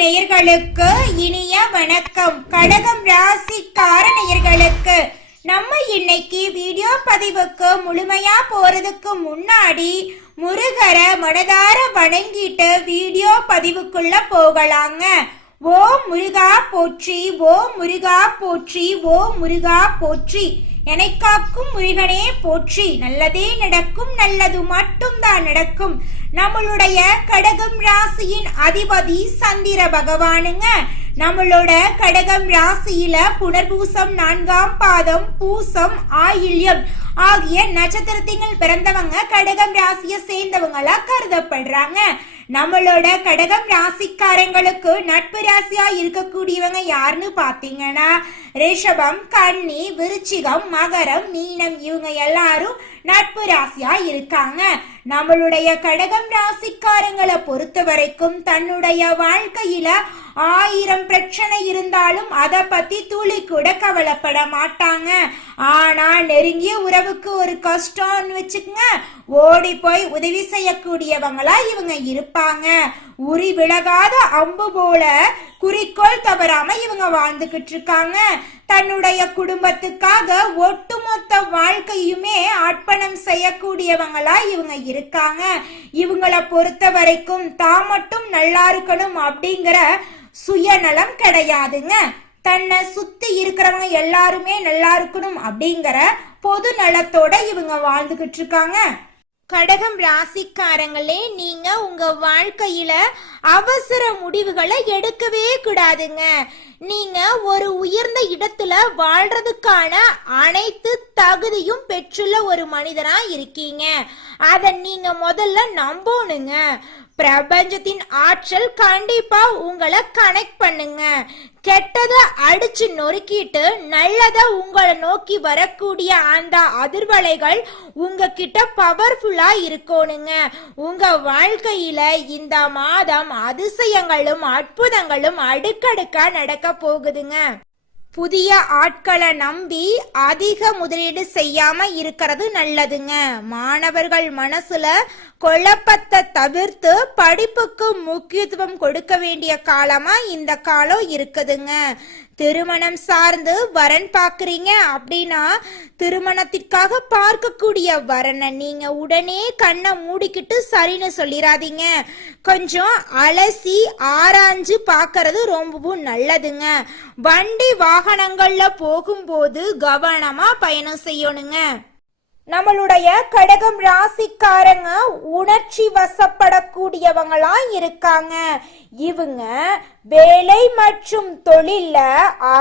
நேயர்களுக்கு இனிய வணக்கம். கடகம் ராசிக்கார நேயர்களுக்கு நம்ம இன்னைக்கு வீடியோ பதிவுக்கு முழுமையா போறதுக்கு முன்னாடி முருகரை மனதார வணங்கிட்டு வீடியோ பதிவுக்குள்ள போகலாங்க. ஓம் முருகா போற்றி, ஓம் முருகா போற்றி, ஓம் முருகா போற்றி. என்னை காக்கும் முருகனே போற்றி. நல்லதே நடக்கும், நல்லது மட்டும்தான் நடக்கும். நம்மளுடைய கடகம் ராசியின் அதிபதி சந்திர பகவானுங்க. நம்மளோட கடகம் ராசியில புனர்பூசம் 4ஆம் பாதம், பூசம், ஆயில்யம் ஆகிய நட்சத்திரத்திங்கள் பிறந்தவங்க கடகம் ராசியை சேர்ந்தவங்களா கருதப்படுறாங்க. நம்மளோட கடகம் ராசிக்காரங்களுக்கு நட்பு ராசியா இருக்கக்கூடியவங்க யாருன்னு பாத்தீங்கன்னா ரிஷபம், கன்னி, விருச்சிகம், மகரம், மீனம் இவங்க எல்லாரும் நட்பு ராசியா இருக்காங்க. நம்மளுடைய கடகம் ராசிக்காரங்களை பொறுத்த வரைக்கும் தன்னுடைய வாழ்க்கையில 1000 பிரச்சனை இருந்தாலும் அதை பத்தி துளி கூட கவலைப்பட மாட்டாங்க. ஆனா நெருங்கிய உறவுக்கு ஒரு கஷ்டம்னு வச்சுக்கங்க, ஓடி போய் உதவி செய்யக்கூடியவங்களா இவங்க இருப்பாங்க. உரி விலகாத அம்பு போல குறிக்கோள் தவறாம இவங்க வாழ்ந்துகிட்டு இருக்காங்க. தன்னுடைய குடும்பத்துக்காக ஒட்டுமொத்த வாழ்க்கையுமே அர்ப்பணம் செய்யக்கூடியவங்களா இவங்க இருக்காங்க. இவங்களை பொறுத்த வரைக்கும் தான் மட்டும் நல்லா இருக்கணும் அப்படிங்கிற சுயநலம் கிடையாதுங்க. தன்னை சுத்தி இருக்கிறவங்க எல்லாருமே நல்லா இருக்கணும் அப்படிங்கிற பொது நலத்தோட இவங்க வாழ்ந்துகிட்டு இருக்காங்க. கடகம் ராசிக்காரங்களே, நீங்க உங்க வாழ்க்கையில அவசர முடிவுகளை எடுக்கவே கூடாதுங்க. நீங்க ஒரு உயர்ந்த இடத்துல வாழ்றதுக்கான அனைத்து தகுதியும் பெற்றுள்ள ஒரு மனிதனா இருக்கீங்க. அத நீங்க முதல்ல நம்பணுங்க. பிரபஞ்சத்தின் ஆற்றல் கண்டிப்பா உங்களை கனெக்ட் பண்ணுங்க. கெட்டதை அடிச்சு நொறுக்கிட்டு நல்லத உங்களை நோக்கி வரக்கூடிய அந்த அதிர்வலைகள் உங்ககிட்ட பவர்ஃபுல்லா இருக்கணுங்க. உங்க வாழ்க்கையில இந்த மாதம் அதிசயங்களும் அற்புதங்களும் அடுக்கடுக்கா நடக்க போகுதுங்க. புதிய ஆட்களை நம்பி அதிக முதலீடு செய்யாம இருக்கிறது நல்லதுங்க. மாணவர்கள் மனசுல குழப்பத்தை தவிர்த்து படிப்புக்கு முக்கியத்துவம் கொடுக்க வேண்டிய காலமா இந்த காலம் இருக்குதுங்க. திருமணம் சார்ந்து வரன் பாக்குறீங்க அப்படின்னா திருமணத்திற்காக பார்க்கக்கூடிய வரனை நீங்க உடனே கண்ணை மூடிக்கிட்டு சரின்னு சொல்லிடாதீங்க. கொஞ்சம் அலசி ஆராய்ஞ்சு பாக்குறது ரொம்பவும் நல்லதுங்க. வண்டி வாகனங்கள்ல போகும்போது கவனமா பயணம் செய்யணுங்க. நம்மளுடைய கடகம் ராசிக்காரங்க உணர்ச்சி வசப்படக்கூடியவங்களா இருக்காங்க. இவங்க வேலை மற்றும் தொழில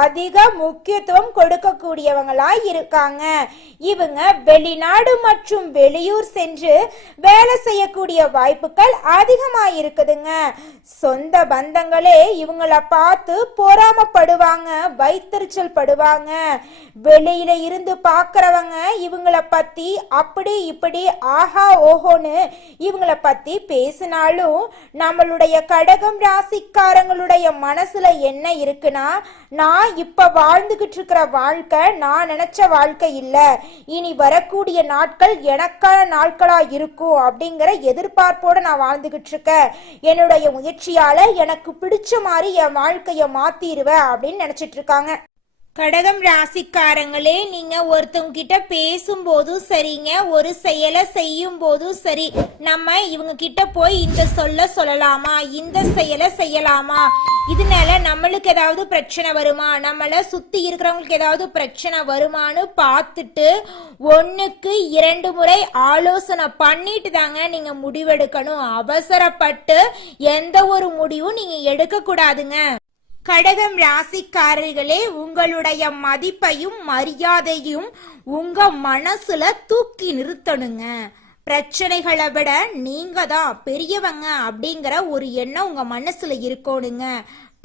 அதிக முக்கியத்துவம் கொடுக்கக்கூடியவங்களா இருக்காங்க. இவங்க வெளிநாடு மற்றும் வெளியூர் சென்று வேலை செய்யக்கூடிய வாய்ப்புகள் அதிகமா இருக்குதுங்க. சொந்த பந்தங்களே இவங்கள பார்த்து பொறாமப்படுவாங்க, வைத்தறிச்சல் படுவாங்க. வெளியில இருந்து பாக்குறவங்க இவங்கள பத்தி அப்படி இப்படி ஆஹா ஓஹோன்னு இவங்கள பத்தி பேசினாலும் நம்மளுடைய கடகம் ராசிக்காரங்களுடைய மனசுல என்ன இருக்குன்னா, நான் இப்ப வாழ்ந்துகிட்டு இருக்கிற வாழ்க்கை நான் நினைச்ச வாழ்க்கை இல்ல, இனி வரக்கூடிய நாட்கள் எனக்கான நாட்களா இருக்கும் அப்படிங்கிற எதிர்பார்ப்போட நான் வாழ்ந்துகிட்டு இருக்கேன். என்னுடைய முயற்சியால எனக்கு பிடிச்ச மாதிரி என் வாழ்க்கைய மாத்திருவேன் அப்படின்னு நினைச்சிட்டு இருக்காங்க. கடகம் ராசிக்காரங்களே, நீங்க ஒருத்தவங்க கிட்ட பேசும்போதும் சரிங்க, ஒரு செயலை செய்யும் போதும் சரி, நம்ம இவங்க கிட்ட போய் இந்த சொல்ல சொல்லலாமா, இந்த செயலை செய்யலாமா, இதனால நம்மளுக்கு ஏதாவது பிரச்சனை வருமா, நம்மள சுத்தி இருக்கிறவங்களுக்கு ஏதாவது பிரச்சனை வருமானு பார்த்துட்டு 1க்கு 2 முறை ஆலோசனை பண்ணிட்டு தாங்க நீங்க முடிவெடுக்கணும். அவசரப்பட்டு எந்த ஒரு முடிவும் நீங்க எடுக்க கூடாதுங்க. கடகம் ராசிக்காரர்களே, உங்களுடைய மதிப்பையும் மரியாதையும் உங்க மனசுல தூக்கி நிறுத்தணுங்க. பிரச்சனைகளை விட நீங்க தான் பெரியவங்க அப்படிங்கிற ஒரு எண்ணம் உங்க மனசுல இருக்கணுங்க.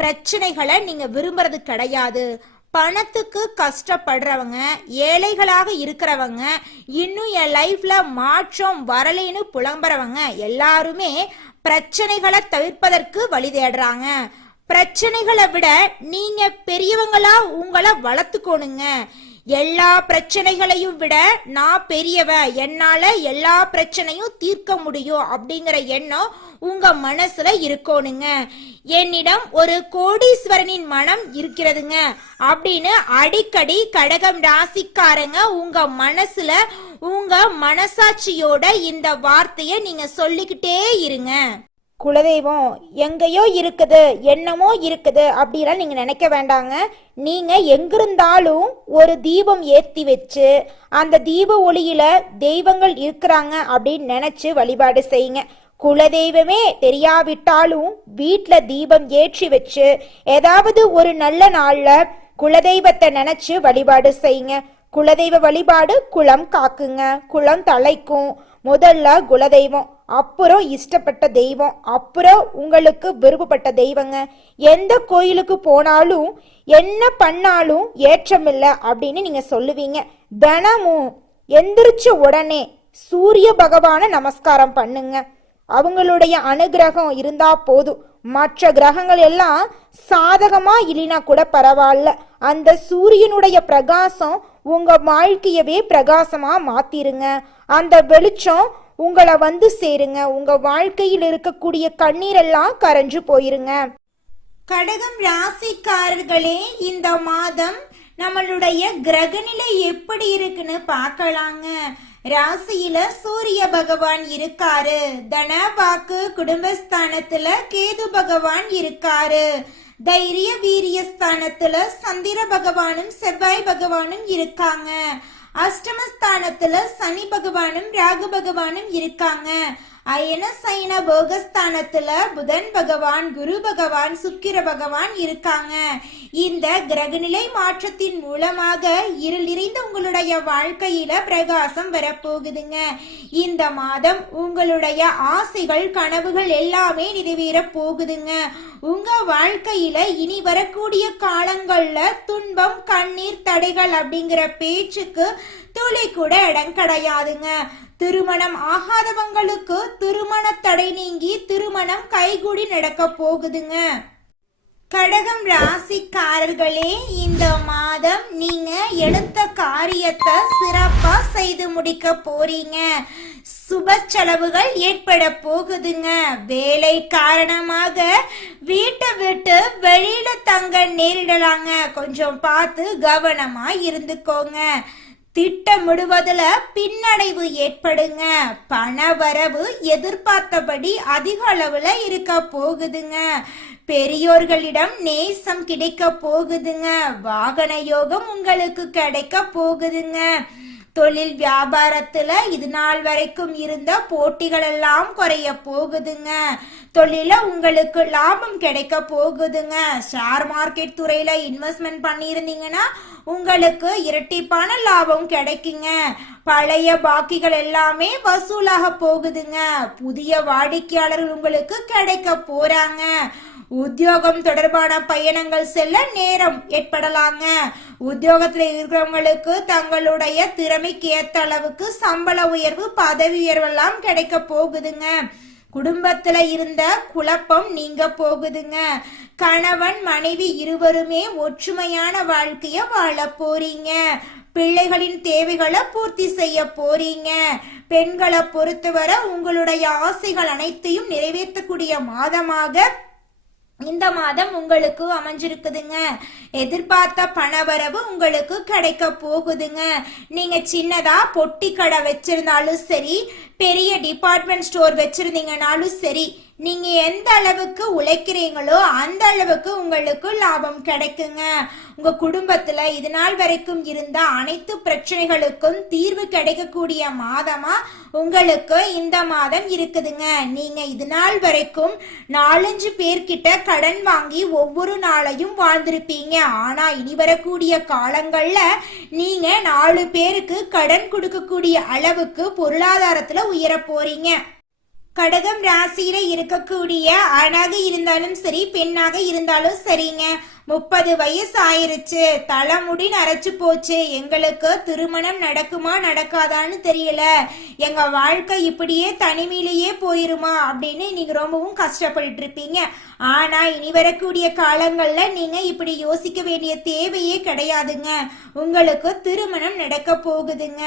பிரச்சனைகளை நீங்க விரும்புறது கிடையாது. பணத்துக்கு கஷ்டப்படுறவங்க, ஏழைகளாக இருக்கிறவங்க, இன்னும் என் லைஃப்ல மாற்றம் வரலைன்னு புலம்புறவங்க எல்லாருமே பிரச்சனைகளை தவிர்ப்பதற்கு வழி தேடுறாங்க. பிரச்சனைகளை விட நீங்க பெரியவங்களா உங்களை வளர்த்துக்கோணுங்க. எல்லா பிரச்சனைகளையும் விட நான் பெரியவ, என்னால எல்லா பிரச்சனையும் தீர்க்க முடியும் அப்படிங்கிற எண்ணம் உங்க மனசுல இருக்கணுங்க. என்னிடம் ஒரு கோடீஸ்வரனின் மனம் இருக்கிறதுங்க அப்படின்னு அடிக்கடி கடகம் ராசிக்காரங்க உங்க மனசுல உங்க மனசாட்சியோட இந்த வார்த்தைய நீங்க சொல்லிக்கிட்டே இருங்க. குலதெய்வம் எங்கேயோ இருக்குது, என்னமோ இருக்குது அப்படிலாம் நீங்க நினைக்க வேண்டாங்க. நீங்க எங்கிருந்தாலும் ஒரு தீபம் ஏத்தி வச்சு அந்த தீப ஒளியில தெய்வங்கள் இருக்கிறாங்க அப்படின்னு நினைச்சு வழிபாடு செய்யுங்க. குலதெய்வமே தெரியாவிட்டாலும் வீட்டில் தீபம் ஏற்றி வச்சு ஏதாவது ஒரு நல்ல நாள்ல குலதெய்வத்தை நினைச்சு வழிபாடு செய்யுங்க. குலதெய்வ வழிபாடு குலம் காக்குங்க, குலம் தலைக்கும். முதல்ல குலதெய்வம், அப்புறம் இஷ்டப்பட்ட தெய்வம், அப்புறம் உங்களுக்கு விருப்பப்பட்ட தெய்வங்க. எந்த கோயிலுக்கு போனாலும் என்ன பண்ணாலும் ஏற்றமில்லை அப்படின்னு நீங்க சொல்லுவீங்க. தினமும் எந்திரிச்ச உடனே சூரிய பகவான நமஸ்காரம் பண்ணுங்க. அவங்களுடைய அனுகிரகம் இருந்தா போதும். மற்ற கிரகங்கள் எல்லாம் சாதகமா இல்லைனா கூட பரவாயில்ல, அந்த சூரியனுடைய பிரகாசம் உங்க வாழ்க்கையவே பிரகாசமா மாத்திருங்க. அந்த வெளிச்சம் உங்களை வந்து சேருங்க. உங்க வாழ்க்கையில் இருக்கக்கூடிய கண்ணீரெல்லாம் கரைஞ்சு போயிருங்க. கடகம் ராசிக்காரர்களே, இந்த மாதம் நம்மளுடைய கிரகநிலை எப்படி இருக்குன்னு பார்க்கலாங்க. ராசியில சூரிய பகவான் இருக்காரு. தன வாக்கு குடும்பஸ்தானத்துல கேது பகவான் இருக்காரு. தைரிய வீரிய ஸ்தானத்துல சந்திர பகவானும் செவ்வாய் பகவானும் இருக்காங்க. அஷ்டமஸ்தானத்துல சனி பகவானும் ராகு பகவானும் இருக்காங்க. அயன சைன போகஸ்தானத்துல புதன் பகவான், குரு பகவான், சுக்கிர பகவான் இருக்காங்க. இந்த கிரகநிலை மாற்றத்தின் மூலமாக இருள் நிறைந்த உங்களுடைய வாழ்க்கையில பிரகாசம் வரப்போகுதுங்க. இந்த மாதம் உங்களுடைய ஆசைகள் கனவுகள் எல்லாமே நிறைவேற போகுதுங்க. உங்க வாழ்க்கையில இனி வரக்கூடிய காலங்கள்ல துன்பம் கண்ணீர் தடைகள் அப்படிங்கிற பேச்சுக்கு துளி கூட இடம் கிடையாதுங்க. திருமணம் ஆகாதவங்களுக்கு திருமண தடை நீங்கி திருமணம் கைகூடி நடக்க போகுதுங்க. கடகம் ராசிக்காரர்களே, இந்த மாதம் நீங்க எடுத்த காரியத்தை சிறப்பா செய்து முடிக்க போறீங்க. சுப செலவுகள் ஏற்பட போகுதுங்க. வேலை காரணமாக வீட்டை விட்டு வெளியில தங்க நேரிடலாங்க. கொஞ்சம் பார்த்து கவனமா இருந்துக்கோங்க. திட்டமிடுவதுல பின்னடைவு ஏற்படுங்க. பண வரவு எதிர்பார்த்தபடி அதிக அளவுல இருக்க போகுதுங்க. பெரியோர்களிடம் நேசம் கிடைக்க போகுதுங்க. வாகன யோகம் உங்களுக்கு கிடைக்க போகுதுங்க. தொழில் வியாபாரத்துல இது நாள் வரைக்கும் இருந்த போட்டிகள் எல்லாம் குறைய போகுதுங்க. தொழில உங்களுக்கு லாபம் கிடைக்க போகுதுங்க. ஷேர் மார்க்கெட் துறையில இன்வெஸ்ட்மெண்ட் பண்ணியிருந்தீங்கன்னா உங்களுக்கு இரட்டிப்பான லாபம் கிடைக்குங்க. பழைய பாக்கிகள் எல்லாமே வசூலாக போகுதுங்க. புதிய வாடிக்கையாளர்கள் உங்களுக்கு கிடைக்க போறாங்க. உத்தியோகம் தொடர்பான பயணங்கள் செல்ல நேரம் ஏற்படலாங்க. உத்தியோகத்துல இருக்கிறவங்களுக்கு தங்களுடைய திறமைக்கு ஏத்த அளவுக்கு சம்பள உயர்வு, பதவி உயர்வு எல்லாம் கிடைக்க போகுதுங்க. குடும்பத்துல இருந்த குழப்பம் நீங்க போகுதுங்க. கணவன் மனைவி இருவருமே ஒற்றுமையான வாழ்க்கைய வாழ போறீங்க. பிள்ளைகளின் தேவைகளை பூர்த்தி செய்ய போறீங்க. பெண்களை பொறுத்தவரை உங்களுடைய ஆசைகள் அனைத்தையும் நிறைவேற்றக்கூடிய மாதமாக இந்த மாதம் உங்களுக்கு அமைஞ்சிருக்குதுங்க. எதிர்பார்த்த பணவரவு உங்களுக்கு கிடைக்க போகுதுங்க. நீங்க சின்னதா பொட்டி கடை வச்சிருந்தாலும் சரி, பெரிய டிபார்ட்மெண்ட் ஸ்டோர் வச்சிருந்தீங்கனாலும் சரி, நீங்க எந்த அளவுக்கு உழைக்கிறீங்களோ அந்த அளவுக்கு உங்களுக்கு லாபம் கிடைக்குங்க. உங்க குடும்பத்துல இது நாள் வரைக்கும் இருந்த அனைத்து பிரச்சனைகளுக்கும் தீர்வு கிடைக்கக்கூடிய மாதமா உங்களுக்கு இந்த மாதம் இருக்குதுங்க. நீங்க இது நாள் வரைக்கும் 4-5 பேர்கிட்ட கடன் வாங்கி ஒவ்வொரு நாளையும் வாழ்ந்திருப்பீங்க. ஆனா இனி வரக்கூடிய காலங்கள்ல நீங்க 4 பேருக்கு கடன் கொடுக்கக்கூடிய அளவுக்கு பொருளாதாரத்துல உயர போறீங்க. கடகம் ராசியில இருக்கக்கூடிய ஆணாக இருந்தாலும் சரி, பெண்ணாக இருந்தாலும் சரிங்க, 30 வயசு ஆயிருச்சு, தலைமுடி நரைச்சு போச்சு, எங்களுக்கு திருமணம் நடக்குமா நடக்காதான்னு தெரியல, எங்க வாழ்க்கை இப்படியே தனிமையிலேயே போயிருமா அப்படின்னு நீங்க ரொம்பவும் கஷ்டப்பட்டு இருப்பீங்க. ஆனா இனி வரக்கூடிய காலங்கள்ல நீங்க இப்படி யோசிக்க வேண்டிய தேவையே கிடையாதுங்க. உங்களுக்கு திருமணம் நடக்க போகுதுங்க.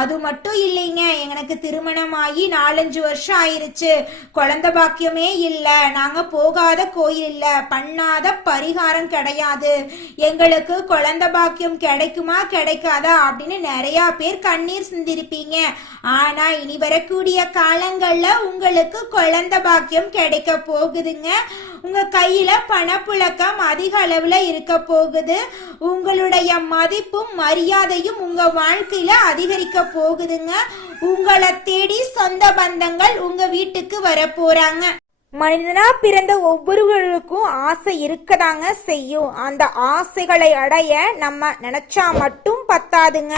அது மட்டும் இல்லைங்க, எனக்கு திருமணம் ஆகி 4-5 வருஷம் ஆயிருச்சு, குழந்தை பாக்கியமே இல்ல, நாங்க போகாத கோயில் இல்ல, பண்ணாத பரிகாரம் கிடையாது, எங்களுக்கு குழந்தை பாக்கியம் கிடைக்குமா கிடைக்காதா அப்படின்னு நிறைய பேர் கண்ணீர் சிந்திருப்பீங்க. ஆனா இனி வரக்கூடிய காலங்கள்ல உங்களுக்கு குழந்தை பாக்கியம் கிடைக்க போகுதுங்க. உங்க கையில பணப்புழக்கம் அதிக அளவுல இருக்க போகுது. உங்களுடைய மதிப்பும் மரியாதையும் உங்க வாழ்க்கையில அதிகரிக்க போகுதுங்க. உங்களை தேடி சொந்த பந்தங்கள் உங்க வீட்டுக்கு வர போறாங்க. மனிதனா பிறந்த ஒவ்வொருவருக்கும் ஆசை இருக்கதாங்க செய்யும். அந்த ஆசைகளை அடைய நம்ம நினைச்சா மட்டும் பத்தாதுங்க.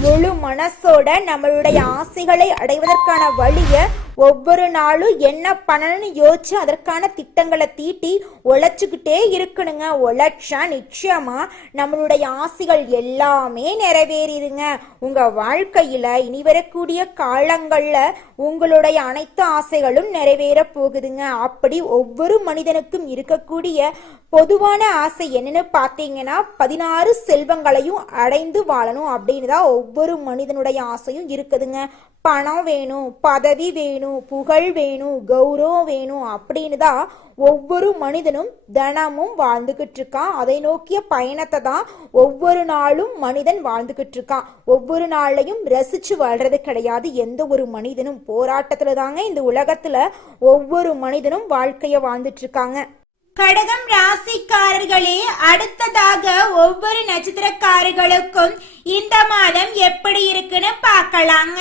முழு மனசோட நம்மளுடைய ஆசைகளை அடைவதற்கான வழியை ஒவ்வொரு நாளும் என்ன பண்ணணும்னு யோசிச்சு அதற்கான திட்டங்களை தீட்டி உழைச்சுக்கிட்டே இருக்கணுங்க. உழைச்சா நிச்சயமா நம்மளுடைய ஆசைகள் எல்லாமே நிறைவேறிடுங்க. உங்க வாழ்க்கையில இனி வரக்கூடிய காலங்கள்ல உங்களுடைய அனைத்து ஆசைகளும் நிறைவேற போகுதுங்க. அப்படி ஒவ்வொரு மனிதனுக்கும் இருக்கக்கூடிய பொதுவான ஆசை என்னன்னு பார்த்தீங்கன்னா 16 செல்வங்களையும் அடைந்து வாழணும் அப்படின்னு தான் ஒவ்வொரு மனிதனுடைய ஆசையும் இருக்குதுங்க. பணம் வேணும், பதவி வேணும், புகழ் வேணும், கௌரவம் வேணும் அப்படின்னு தான் ஒவ்வொரு மனிதனும் தினமும் வாழ்ந்துகிட்டு இருக்கான். அதை நோக்கிய பயணத்தை தான் ஒவ்வொரு நாளும் மனிதன் வாழ்ந்துகிட்டு இருக்கான். ஒவ்வொரு நாளையும் ரசிச்சு வாழ்றது கிடையாது எந்த ஒரு மனிதனும். போராட்டத்துல தாங்க இந்த உலகத்துல ஒவ்வொரு மனிதனும் வாழ்க்கைய வாழ்ந்துட்டு இருக்காங்க. கடகம் ராசிக்காரர்களே, அடுத்ததாக ஒவ்வொரு நட்சத்திரக்காரர்களுக்கும் இந்த மாதம் எப்படி இருக்குன்னு பார்க்கலாங்க.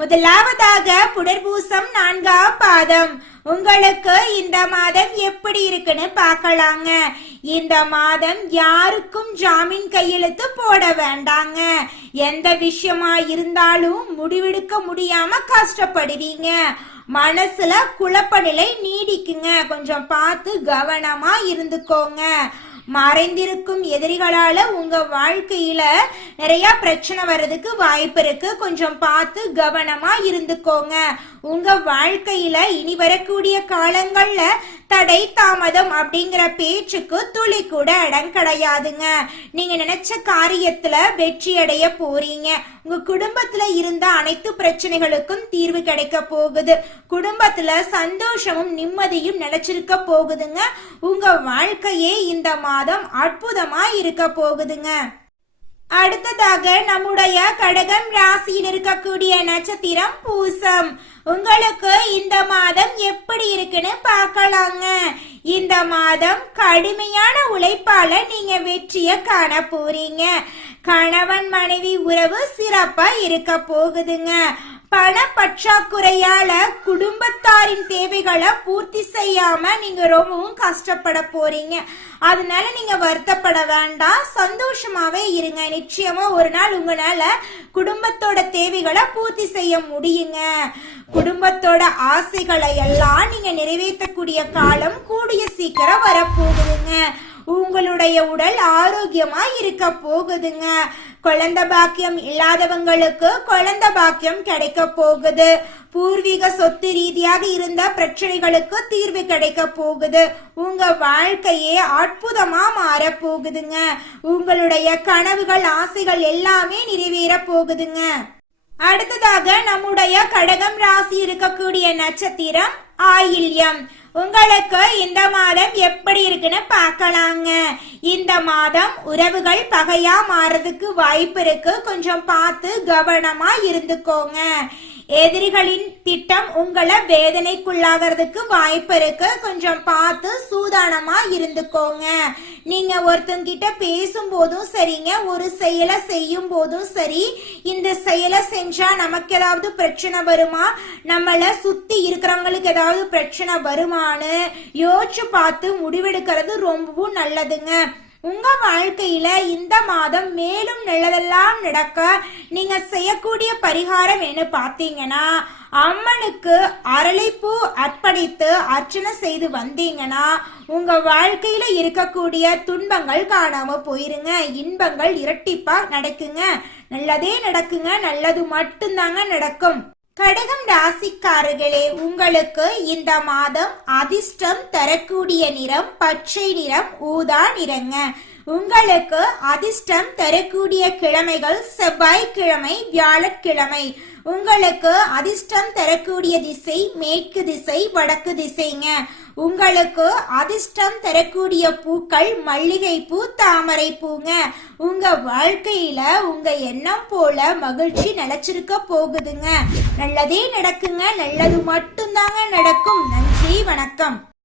முதலாவதாக புனர்பூசம் 4ஆம் பாதம். உங்களுக்கு இந்த மாதம் எப்படி இருக்குன்னு பார்க்கலாங்க. இந்த மாதம் யாருக்கும் ஜாமீன் கையெழுத்து போட வேண்டாங்க. எந்த விஷயமா இருந்தாலும் முடிவெடுக்க முடியாம கஷ்டப்படுவீங்க. மனசுல குழப்ப நிலை நீடிக்குங்க. கொஞ்சம் பார்த்து கவனமா இருந்துக்கோங்க. மறைந்திருக்கும் எதிரிகளால உங்க வாழ்க்கையில நிறைய பிரச்சனை வர்றதுக்கு வாய்ப்பு இருக்கு. கொஞ்சம் பார்த்து கவனமா இருந்துக்கோங்க. உங்க வாழ்க்கையில இனி வரக்கூடிய காலங்கள்ல தடை தாமதம் அப்படிங்கிற பேச்சுக்கு துளி கூட இடம் கிடையாதுங்க. நீங்க நினைச்ச காரியத்துல வெற்றி அடைய போறீங்க. உங்க குடும்பத்துல இருந்த அனைத்து பிரச்சனைகளுக்கும் தீர்வு கிடைக்க போகுது. குடும்பத்துல சந்தோஷமும் நிம்மதியும் நிலைச்சிருக்க போகுதுங்க. உங்க வாழ்க்கையே இந்த மாதம் அற்புதமா இருக்க போகுதுங்க. அடுத்ததாக நம்முடைய கடகம் ராசியில் இருக்கக்கூடிய நட்சத்திரம் பூசம். உங்களுக்கு இந்த மாதம் எப்படி இருக்குன்னு பார்க்கலாங்க. இந்த மாதம் கடுமையான உழைப்பால நீங்க வெற்றிய காண போறீங்க. கணவன் மனைவி உறவு சிறப்பா இருக்க போகுதுங்க. பண பற்றாக்குறையால குடும்பத்தாரின் தேவைகளை பூர்த்தி செய்யாம நீங்க ரொம்பவும் கஷ்டப்பட போறீங்க. அதனால நீங்க வருத்தப்பட வேண்டாம், சந்தோஷமாவே இருங்க. நிச்சயமா ஒரு நாள் உங்களால குடும்பத்தோட தேவைகளை பூர்த்தி செய்ய முடியுங்க. குடும்பத்தோட ஆசைகளை எல்லாம் நீங்க நிறைவேற்றக்கூடிய காலம் கூடிய சீக்கிரம் வரப்போகுதுங்க. உங்களுடைய உடல் ஆரோக்கியமா இருக்க போகுதுங்க. குழந்தை பாக்கியம் இல்லாதவங்களுக்கு குழந்தை பாக்கியம் கிடைக்க போகுது. பூர்வீக சொத்து ரீதியாக இருந்த பிரச்சனைகளுக்கு தீர்வு கிடைக்க போகுது. உங்க வாழ்க்கையே அற்புதமா மாற போகுதுங்க. உங்களுடைய கனவுகள் ஆசைகள் எல்லாமே நிறைவேற போகுதுங்க. அடுத்ததாக நம்முடைய கடகம் ராசி இருக்கக்கூடிய நட்சத்திரம் ஆயில்யம். உங்களுக்கு இந்த மாதம் எப்படி இருக்குன்னு பார்க்கலாங்க. இந்த மாதம் உறவுகள் பகையா மாறதுக்கு வாய்ப்பு இருக்கு. கொஞ்சம் பார்த்து கவனமா இருந்துக்கோங்க. எதிரிகளின் திட்டம் உங்களை வேதனைக்குள்ளாகிறதுக்கு வாய்ப்பு இருக்கு. கொஞ்சம் பார்த்து சூதானமா இருந்துக்கோங்க. நீங்க ஒருத்தங்கிட்ட பேசும்போதும் சரிங்க, ஒரு செயலை செய்யும் போதும் சரி, இந்த செயலை செஞ்சா நமக்கு ஏதாவது பிரச்சனை வருமா, நம்மள சுத்தி இருக்கிறவங்களுக்கு ஏதாவது பிரச்சனை வருமானு யோசிச்சு பார்த்து முடிவெடுக்கிறது ரொம்பவும் நல்லதுங்க. உங்க வாழ்க்கையில இந்த மாதம் மேலும் நல்லதெல்லாம் நடக்க நீங்க செய்யக்கூடிய பரிகாரம் என்ன பார்த்தீங்கன்னா, அம்மனுக்கு அரளிப்பூ அர்ப்பணித்து அர்ச்சனை செய்து வந்தீங்கன்னா உங்க வாழ்க்கையில இருக்கக்கூடிய துன்பங்கள் காணாம போயிருங்க, இன்பங்கள் இரட்டிப்பா நடக்குங்க, நல்லதே நடக்குங்க, நல்லது மட்டும்தாங்க நடக்கும். கடகம் ராசிக்காரர்களே, உங்களுக்கு இந்த மாதம் அதிர்ஷ்டம் தரக்கூடிய நிறம் பச்சை நிறம், ஊதா நிறங்க. உங்களுக்கு அதிர்ஷ்டம் தரக்கூடிய கிழமைகள் செவ்வாய்க்கிழமை, வியாழக்கிழமை. உங்களுக்கு அதிர்ஷ்டம் தரக்கூடிய திசை மேற்கு திசை, வடக்கு திசைங்க. உங்களுக்கு அதிர்ஷ்டம் தரக்கூடிய பூக்கள் மல்லிகை பூ, தாமரை பூங்க. உங்க வாழ்க்கையில உங்க எண்ணம் போல மகிழ்ச்சி நிலைச்சிருக்க போகுதுங்க, நல்லதே நடக்குங்க, நல்லது மட்டும்தாங்க நடக்கும். நன்றி, வணக்கம்.